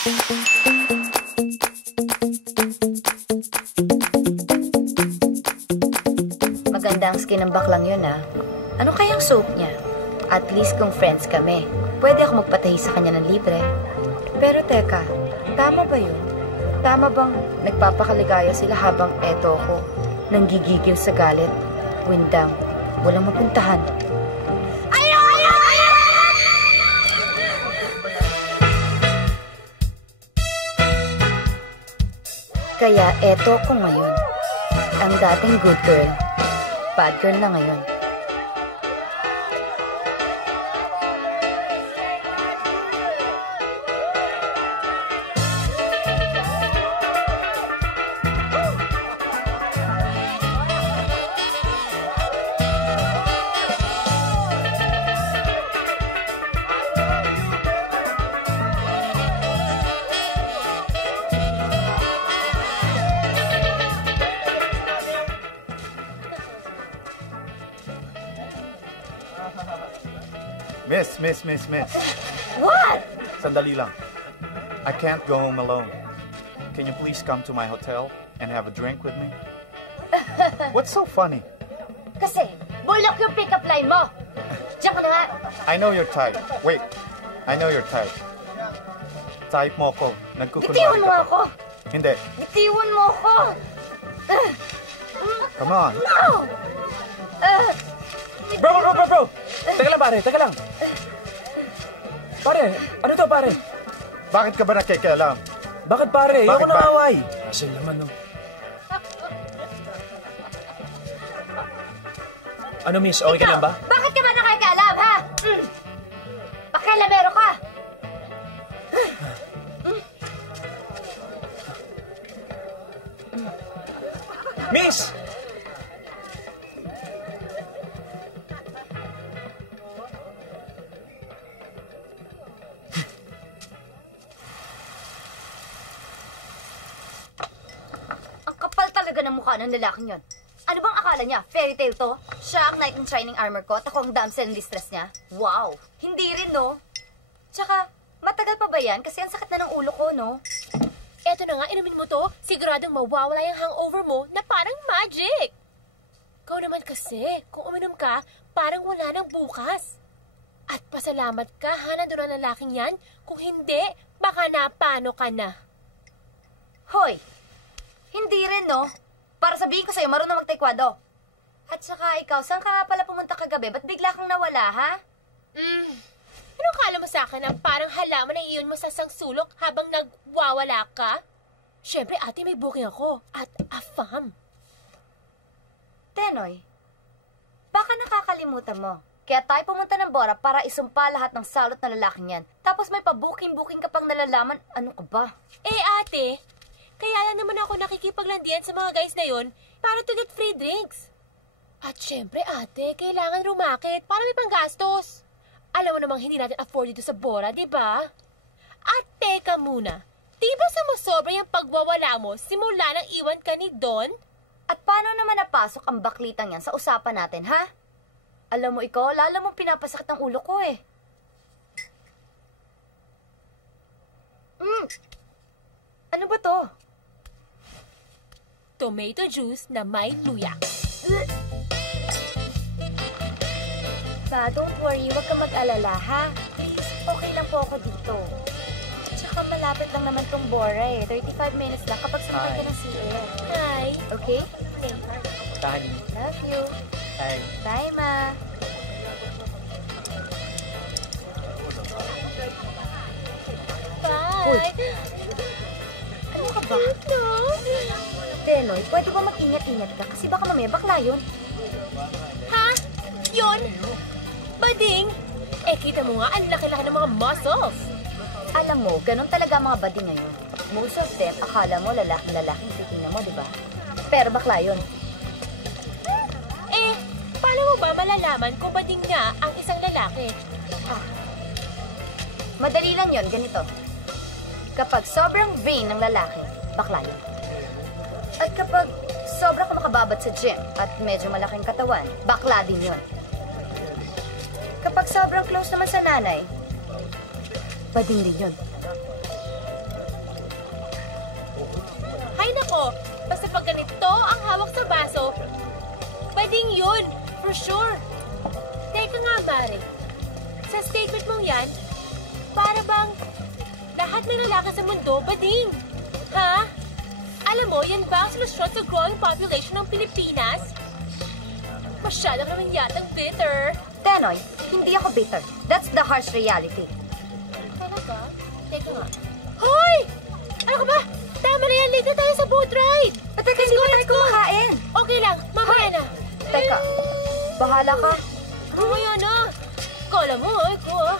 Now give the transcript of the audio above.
Maganda ang skin ng baklang yun, ah. Ano kayang soap niya? At least kung friends kami, pwede ako magpatahi sa kanya ng libre. Pero teka, tama ba yun? Tama bang nagpapakaligaya sila habang eto ko, nanggigigil sa galit? Windang, walang mapuntahan. Kaya eto ko ngayon, ang dating good girl, bad girl na ngayon. Miss. What? Sandali lang. I can't go home alone. Can you please come to my hotel and have a drink with me? What's so funny? Kasi, bulok yung pick-up line mo. Diyan ka na nga. I know you're tight. Wait. I know you're tight. Type mo ko. Nagkukunwari ka pa. Bitiwan mo ako. Hindi. Bitiwan mo ako. Come on. No! Bro! Teka lang. Pare, ano to pare? Bakit ka ba nakikialam? Bakit pare? Bakit Ayoko ba? nang away. Kasi naman no. Ano miss, okay ka lang ba? Bakit ka ba nakikialam, ha? Pakialamero ka. Miss! Ng mukha ng lalaking yon. Ano bang akala niya? Fairy tale to? Siya ang knight in shining armor ko at ako ang damsel in distress niya? Wow! Hindi rin, no? Tsaka, matagal pa ba yan? Kasi ang sakit na ng ulo ko, no? Eto na nga, inumin mo to. Siguradong mawawala yung hangover mo na parang magic. Ikaw naman kasi, kung uminom ka, parang wala nang bukas. At pasalamat ka, ha, nandun ang lalaking yan. Kung hindi, baka napano ka na. Hoy! Hindi rin, no? Para sabihin ko sa'yo, marunong mag-taekwondo. At saka ikaw, saan ka nga pala pumunta kagabi? Ba't bigla kang nawala, ha? Anong kala mo sa akin na parang halaman na iyon mo sa sangsulok habang nagwawala ka? Siyempre, ate, may booking ako. At afam. Tenoy, baka nakakalimutan mo. Kaya tayo pumunta ng Bora para isumpa lahat ng salot na lalaking yan. Tapos may pa-booking-booking ka pang nalalaman. Ano ka ba? Eh, ate, kaya lang naman ako nakikipaglandian sa mga guys na yon para to get free drinks. At syempre, ate, kailangan rumakit para may panggastos. Alam mo namang hindi natin afford dito sa Bora, di ba? At teka muna, di ba sumusobra yung pagwawala mo simula nang iwan ka ni Don? At paano naman napasok ang baklitang yan sa usapan natin, ha? Alam mo ikaw, lalo mong pinapasakit ang ulo ko, eh. Ano ba to? Tomato juice na may luya. Ba, don't worry. Huwag ka mag-alala, ha? Please, okay lang po ako dito. Tsaka malapit lang naman tong Bora, eh. 35 minutes lang kapag sumakay ka ng CL. Hi. Okay? Okay. Tani. Love you. Hi. Bye, ma. Bye. Hoy. Ano ka ba? Tenoy, pwede ba mag-ingat-ingat ka? Kasi baka mamaya bakla yun. Ha? Yun? Bading? Eh, kita mo nga, ang laki-laki ng mga muscles. Alam mo, ganun talaga ang mga bading ngayon. Most of them, akala mo lalaking titingnan mo, di ba? Pero bakla yun. Eh, paano mo ba malalaman kung bading nga ang isang lalaki? Madali lang yun, ganito. Kapag sobrang vain ng lalaki, bakla yun. At kapag sobrang makababad sa gym at medyo malaking katawan, bakla din yun. Kapag sobrang close naman sa nanay, bading din yun. Bading yun! For sure! Teka nga, Mare. Sa statement mong yan, para bang lahat ng lalaki sa mundo, bading. Ha? Alam mo, yan ba ang solusyon sa growing population ng Pilipinas? Masyado ka naman yatang bitter. Tenoy, hindi ako bitter. That's the harsh reality. Talaga? Teka nga. Hoy! Ano ka ba? Tama na yan, late na tayo sa boat ride. At teka, hindi pa tayo kumakain. Okay lang, mamaya na. Teka, bahala ka. Mamaya na. Kala mo, ay ko ah.